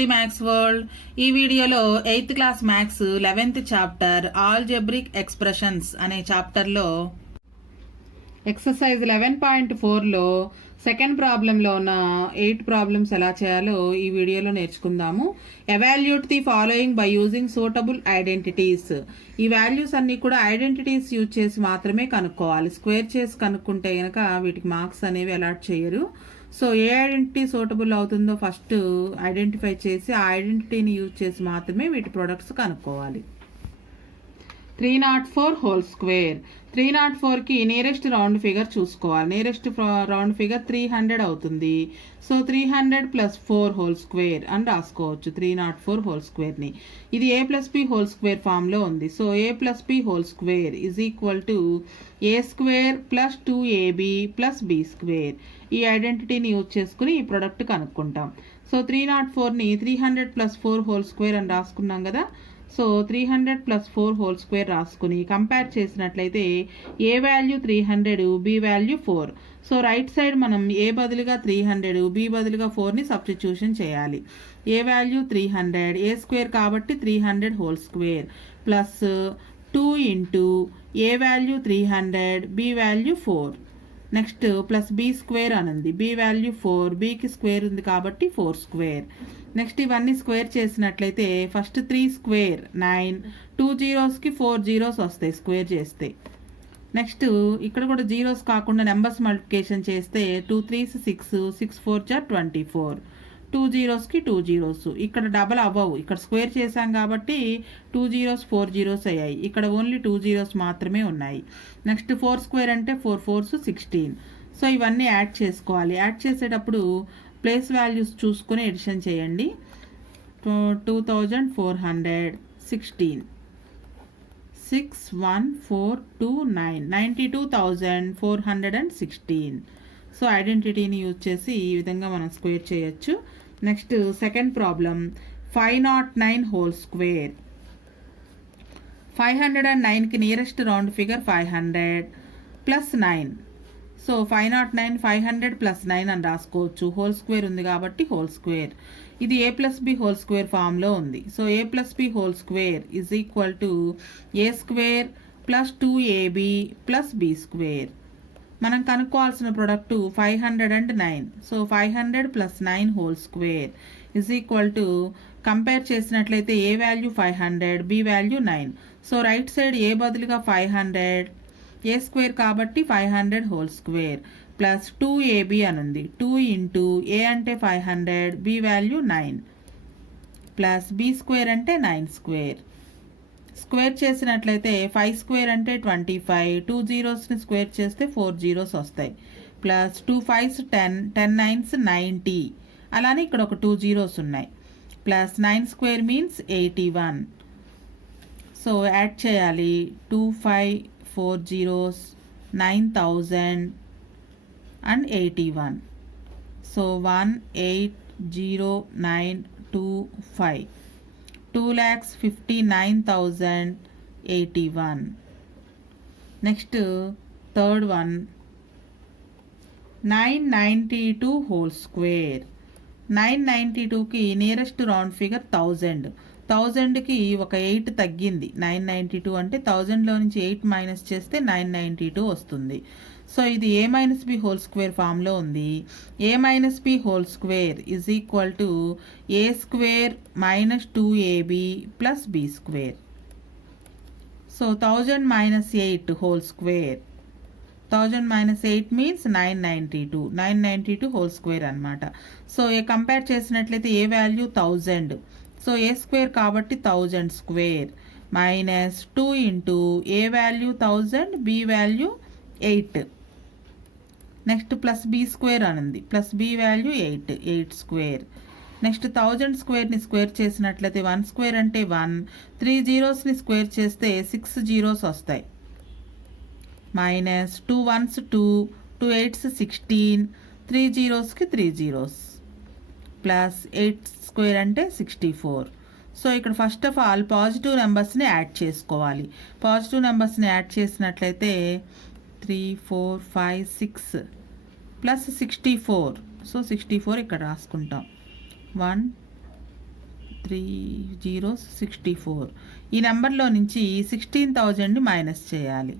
The maths world. ఈ వీడియోలో 8th class maths 11th chapter algebraic expressions అనే చాప్టర్లో ఎక్సర్సైజ్ 11.4లో సెకండ్ ప్రాబ్లంలో ఉన్న 8 ప్రాబ్లమ్స్ ఎలా చేయాలో ఈ వీడియోలో నేర్చుకుందాము. Evaluate the following by using suitable identities. ఈ వాల్యూస్ అన్ని కూడా ఐడెంటిటీస్ యూజ్ చేసి మాత్రమే కనుక్కోవాలి. స్క్వేర్ చేసి కనుక్కుంటే కనుక వీటికి మార్క్స్ అనేవి అలాట్ చేయరు. సో ఏ ఐడెంటిటీ సూటబుల్ అవుతుందో ఫస్ట్ ఐడెంటిఫై చేసి ఆ ఐడెంటిటీని యూజ్ చేసి మాత్రమే వీటి ప్రొడక్ట్స్ కనుక్కోవాలి. 304 హోల్ స్క్వేర్. 304కి నియరెస్ట్ రౌండ్ ఫిగర్ చూసుకోవాలి. నియరెస్ట్ రౌండ్ ఫిగర్ 300 అవుతుంది. సో 300 + 4 హోల్ స్క్వేర్ అని రాసుకోవచ్చు 304 హోల్ స్క్వేర్ని. ఇది a + b హోల్ స్క్వేర్ ఫామ్లో ఉంది. So a + b whole square = a² + 2ab + b square. ఈ ఐడెంటిటీని యూజ్ చేసుకుని ఈ ప్రొడక్ట్ కనుక్కుంటాం. సో 304ని 300 + 4 హోల్ స్క్వేర్ అని రాసుకున్నాం కదా. సో 300 + 4 హోల్ స్క్వేర్ రాసుకుని కంపేర్ చేసినట్లయితే a value 300, b value 4. So right side మనం ఏ బదులుగా 300, బి బదులుగా 4ని సబ్స్టిట్యూషన్ చేయాలి. ఏ వాల్యూ 300, ఏ స్క్వేర్ కాబట్టి 300 whole square plus 2 into a value 300, b value 4. Next plus B square అనుంది. బి వాల్యూ 4, బికి స్క్వేర్ ఉంది కాబట్టి 4 స్క్వేర్. నెక్స్ట్ ఇవన్నీ స్క్వేర్ చేసినట్లయితే ఫస్ట్ 3 స్క్వేర్ 9, 2 జీరోస్కి 4 జీరోస్ వస్తాయి స్క్వేర్ చేస్తే. నెక్స్ట్ ఇక్కడ కూడా జీరోస్ కాకుండా నెంబర్స్ మల్టిప్లికేషన్ చేస్తే 2 3s 6, 6 4 24, 2 జీరోస్కి 2 జీరోస్. ఇక్కడ డబల్ అవ్వవు, ఇక్కడ స్క్వేర్ చేసాం కాబట్టి 2 జీరోస్ 4 జీరోస్ అయ్యాయి. ఇక్కడ ఓన్లీ 2 జీరోస్ మాత్రమే ఉన్నాయి. నెక్స్ట్ 4 స్క్వేర్ అంటే 4 4s 16. సో ఇవన్నీ యాడ్ చేసుకోవాలి. యాడ్ చేసేటప్పుడు ప్లేస్ వాల్యూస్ చూసుకుని ఎడిషన్ చేయండి. 2416, 61429, 92,416. సో ఐడెంటిటీని యూజ్ చేసి ఈ విధంగా మనం స్క్వేర్ చేయొచ్చు. Next second problem 509 whole square. 509కి నియరెస్ట్ రౌండ్ ఫిగర్ 500 + 9. సో 509 500 + 9 అని రాసుకోవచ్చు. హోల్ స్క్వేర్ ఉంది కాబట్టి హోల్ స్క్వేర్. ఇది a + b హోల్ స్క్వేర్ ఫామ్లో ఉంది. So a + b whole square = a² + 2ab + b square. మనం కనుక్కోవాల్సిన product 500 and 9. So 500 + 9 whole square compare చేసినట్లయితే a value 500, B value 9. So right side a బదులుగా 500, ఏ square కాబట్టి 500 హోల్ స్క్వేర్ ప్లస్ 2ab అనుంది. 2 into A అంటే 500, B value 9 plus B square అంటే 9 square. Square చేసినట్లయితే 5 square అంటే 25, 2 జీరోస్ని స్క్వేర్ చేస్తే 4 జీరోస్ వస్తాయి ప్లస్ 2 5s 10, 10 9s 90. అలానే ఇక్కడ ఒక 2 జీరోస్ ఉన్నాయి plus 9 square means 81. So add చేయాలి. 2 5 4 zeros 9,081. So 180,925, 2,59,081. Next third one 992 whole square. 992కి నియరెస్ట్ రౌండ్ ఫిగర్ 1000. 1000కి ఒక 8 తగ్గింది. 992 అంటే 1000లో నుంచి 8 మైనస్ చేస్తే 992 వస్తుంది. సో ఇది a - b హోల్ స్క్వేర్ ఫామ్లో ఉంది. a - b whole square = a² - 2ab + b square. So 1000 - 8 whole square. 1000 - 8 means 992. 992 whole square అనమాట. సో కంపేర్ చేసినట్లయితే a value 1000. So a square కాబట్టి 1000 square minus 2 into a value 1000, b value 8. Next plus B square అనుంది. Plus b value 8 square. Next 1000 స్క్వేర్ని square చేసినట్లయితే 1 square అంటే 1, 3 జీరోస్ని square చేస్తే 6 zeros వస్తాయి minus 2 1s 2, 2 8s 16, 3 జీరోస్కి 3 జీరోస్ ప్లస్ 8 స్క్వేర్ అంటే 64. So ఇక్కడ ఫస్ట్ ఆఫ్ ఆల్ పాజిటివ్ నెంబర్స్ని యాడ్ చేసుకోవాలి. పాజిటివ్ నెంబర్స్ని యాడ్ చేసినట్లయితే 3 4 5 6 ప్లస్ 64. సో 64 ఇక్కడ రాసుకుంటాం. 1 3 జీరోస్ 64. ఈ నెంబర్లో నుంచి 16,000ని మైనస్ చేయాలి.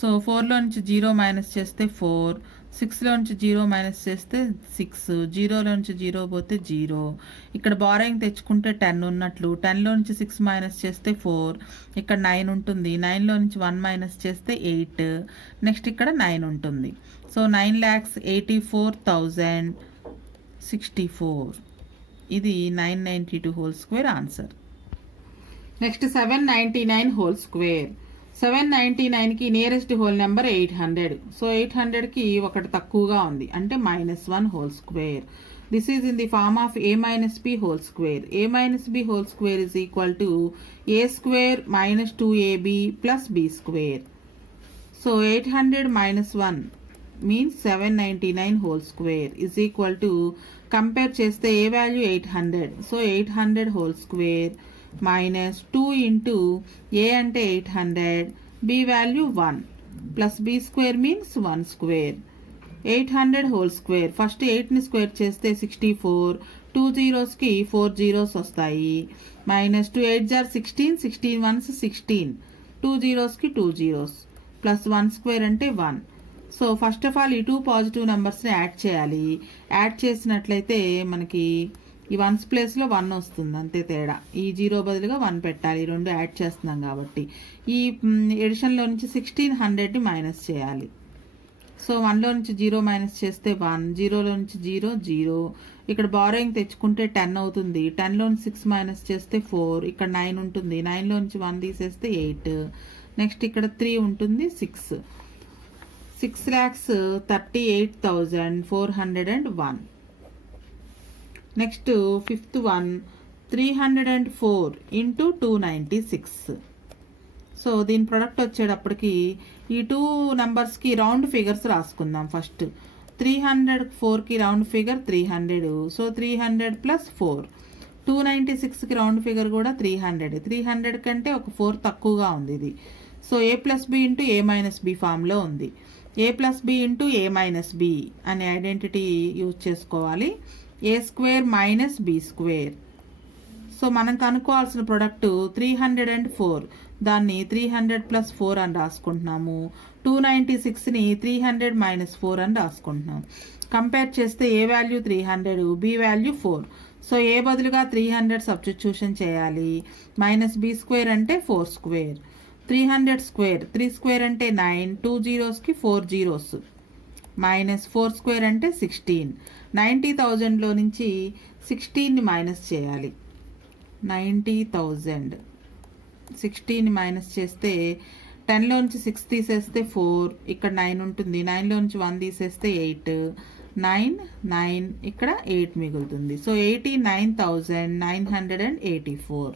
సో 4లో నుంచి 0 మైనస్ చేస్తే 4, 6లో నుంచి 0 మైనస్ చేస్తే 6, 0లో నుంచి 0 పోతే 0. ఇక్కడ బారోయింగ్ తెచ్చుకుంటే 10 ఉన్నట్లు, 10లో నుంచి 6 మైనస్ చేస్తే 4, ఇక్కడ 9 ఉంటుంది. 9లో నుంచి 1 మైనస్ చేస్తే 8, నెక్స్ట్ ఇక్కడ 9 ఉంటుంది. సో 9,84,064. ఇది 992 whole square answer. Next 799 whole square. 799కి నియరెస్ట్ హోల్ నెంబర్ 800. సో 800కి ఒకటి తక్కువగా ఉంది అంటే -1 whole square. This is in the form of a minus b whole square. a minus b whole square is equal to a square minus 2ab plus b square. So 800 - 1 means 799 whole square is equal to, compare చేస్తే a value 800. So 800 whole square minus 2 into a అంటే 800, b value 1 plus b square means 1 square. 800 whole square. First 8ని square చేస్తే 64, 2 జీరోస్కి 4 zeros వస్తాయి. Minus 2 8 జార్ 16, 16 1s 16, 2 జీరోస్కి 2 zeros plus 1 square అంటే 1. So first of all ఈ 2 పాజిటివ్ నెంబర్స్ని యాడ్ చేయాలి. యాడ్ చేసినట్లయితే మనకి ఈ 1s ప్లేస్లో 1 వస్తుంది, అంతే తేడా. ఈ 0 బదులుగా 1 పెట్టాలి, రెండు యాడ్ చేస్తున్నాం కాబట్టి. ఈ ఎడిషన్లో నుంచి 1600ని మైనస్ చేయాలి. సో 1లో నుంచి 0 మైనస్ చేస్తే 1, 0లో నుంచి 0 0. ఇక్కడ బారోయింగ్ తెచ్చుకుంటే 10 అవుతుంది. 10లో నుంచి 6 మైనస్ చేస్తే 4, ఇక్కడ 9 ఉంటుంది. 9లో నుంచి 1 తీసేస్తే 8, నెక్స్ట్ ఇక్కడ 3 ఉంటుంది. 6,38,401. Next fifth one 304 into 296. So దీని ప్రొడక్ట్ వచ్చేటప్పటికి ఈ 2 నెంబర్స్కి రౌండ్ ఫిగర్స్ రాసుకుందాం. ఫస్ట్ 304కి రౌండ్ ఫిగర్ 300. సో 300 + 4. 296కి రౌండ్ ఫిగర్ కూడా 300. 300 కంటే ఒక 4 తక్కువగా ఉంది ఇది. So a + b into a - b ఫామ్లో ఉంది. a + b into a - b అనే ఐడెంటిటీ యూజ్ చేసుకోవాలి. a square minus b square. So మనం కనుక్కోవాల్సిన ప్రొడక్ట్ 304, దాన్ని 300 + 4 అని రాసుకుంటున్నాము. 296ని 300 - 4 అని రాసుకుంటున్నాం. కంపేర్ చేస్తే a value 300, b value 4. So a బదులుగా 300 సబ్స్టిట్యూషన్ చేయాలి. మైనస్ b స్క్వేర్ అంటే 4 స్క్వేర్. 300 స్క్వేర్, 3 స్క్వేర్ అంటే 9, 2 జీరోస్కి 4 జీరోస్, మైనస్ 4 స్క్వేర్ అంటే 16. 90,000లో నుంచి 16ని మైనస్ చేయాలి. 90,000 16ని మైనస్ చేస్తే 10లో నుంచి 6 తీసేస్తే 4, ఇక్కడ 9 ఉంటుంది. 9లో నుంచి 1 తీసేస్తే 8, 9 9, ఇక్కడ 8 మిగులుతుంది. So 89,984.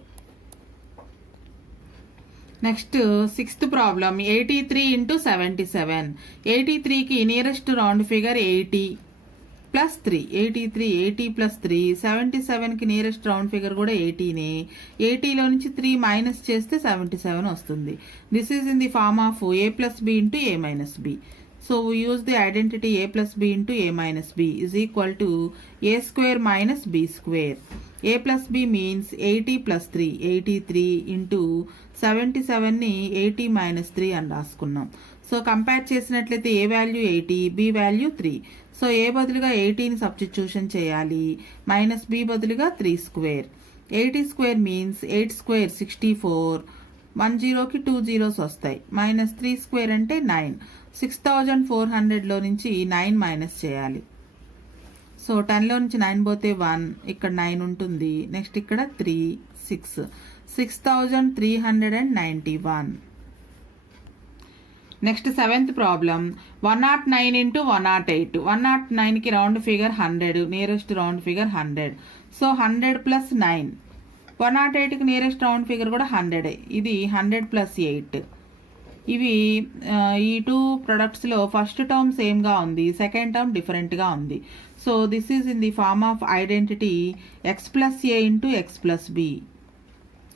Next sixth problem 83 into 77. 83కి నియరెస్ట్ రౌండ్ ఫిగర్ 80 + 3. 83 80 + 3. 77కి నియరెస్ట్ రౌండ్ ఫిగర్ కూడా 80నే. 80లో నుంచి 3 మైనస్ చేస్తే 77 వస్తుంది. This is in the form of a + b into a - b. So we use the identity a + b into a - b is equal to a square minus b square. a + b means 80 + 3, 83 into 77ని 80 - 3 అని రాసుకున్నాం. So compare చేసినట్లయితే a value 80, b value 3. So a బదులుగా 80ని substitution చేయాలి. Minus b బదులుగా 3 square. 80 square means 8 square 64. 1 జీరోకి 2 zeros వస్తాయి. Minus 3 square అంటే 9. 6,400లో నుంచి 9 మైనస్ చేయాలి. సో 10లో నుంచి 9 పోతే 1, ఇక్కడ 9 ఉంటుంది. నెక్స్ట్ ఇక్కడ 3 6, 6,391. Next seventh problem 109 into 108. 109కి round figure 100, nearest round figure 100. So 100 + 9. 108కి నియరెస్ట్ రౌండ్ ఫిగర్ కూడా 100. ఇది 100 + 8. ఇవి ఈ 2 ప్రొడక్ట్స్లో ఫస్ట్ టర్మ్ సేమ్గా ఉంది, సెకండ్ టర్మ్ డిఫరెంట్గా ఉంది. So this is in the form of identity x + a into x + b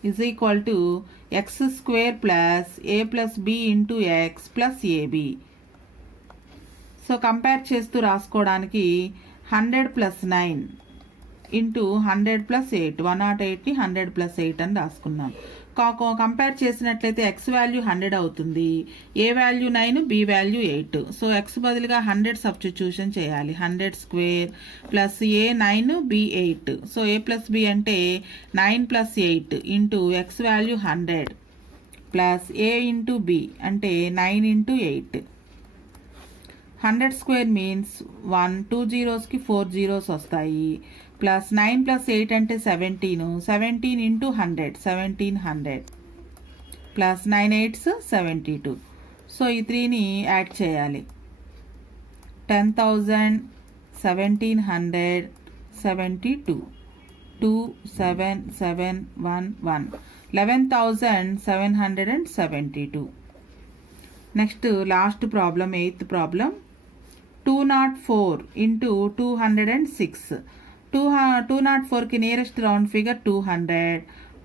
is equal to x square plus a + b into x + ab. So compare చేస్తూ రాసుకోవడానికి 100 + 9 into 100 plus 8 108ని 100 plus 8 అని రాసుకున్నాం. Compare చేసినట్లయితే X value 100 అవుతుంది, a value 9, b value 8. So x బదులుగా 100 substitution చేయాలి. 100 square plus a 9 b 8. So a plus b అంటే 9 plus 8 into x value 100 plus a into b అంటే 9 ఇంటూ 8. 100 స్క్వేర్ మీన్స్ 1 2 జీరోస్కి 4 zeros వస్తాయి, ప్లస్ 9 ప్లస్ 8 అంటే 17 17 into 100 1700 plus 9 8s 72. So ఈ 3ని add చేయాలి. 10,000 1700 72 2 7 7 1 1 11,772. Next last problem, 8th problem. 204 into 206. 204కి nearest round figure 200.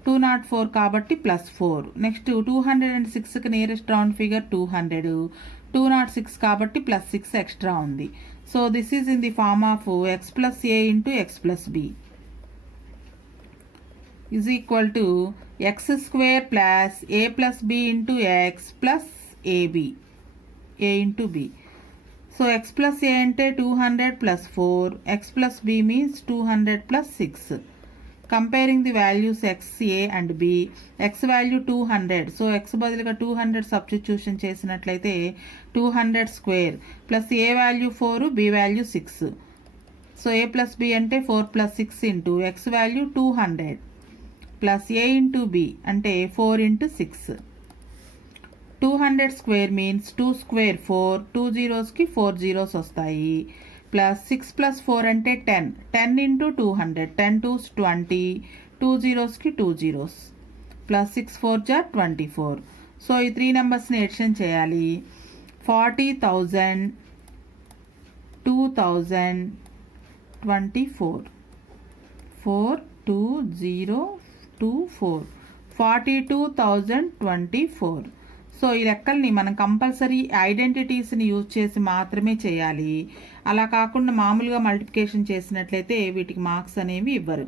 204 కాబట్టి plus 4. Next 206కి నియరెస్ట్ రౌండ్ ఫిగర్ 200. 206 కాబట్టి ప్లస్ 6 ఎక్స్ట్రా ఉంది. So this is in the form of x plus a into x plus b is equal to x square plus a plus b into x plus a b a into b. So x plus a అంటే 200 plus 4, x plus b means 200 plus 6. Comparing the values x a and b. X value 200, so x బదులుగా 200 substitution చేసినట్లయితే 200 square plus a value 4, b value 6. So a plus b అంటే 4 plus 6 into x value 200 plus a into b అంటే 4 into 6. 200 square means 2 square 4, 2 జీరోస్కి 4 zeros వస్తాయి, plus 6 plus 4 అంటే 10 10 into 200 10 2s 20 2 జీరోస్కి 2 zeros plus 6 4 జా 24. So ఈ 3 నెంబర్స్ని edition చేయాలి. 40,000 2000 24 42024 42,024. So ఈ లెక్కల్ని మనం కంపల్సరీ ఐడెంటిటీస్ని యూజ్ చేసి మాత్రమే చేయాలి. అలా కాకుండా మామూలుగా మల్టిప్లికేషన్ చేసినట్లయితే వీటికి మార్క్స్ అనేవి ఇవ్వరు.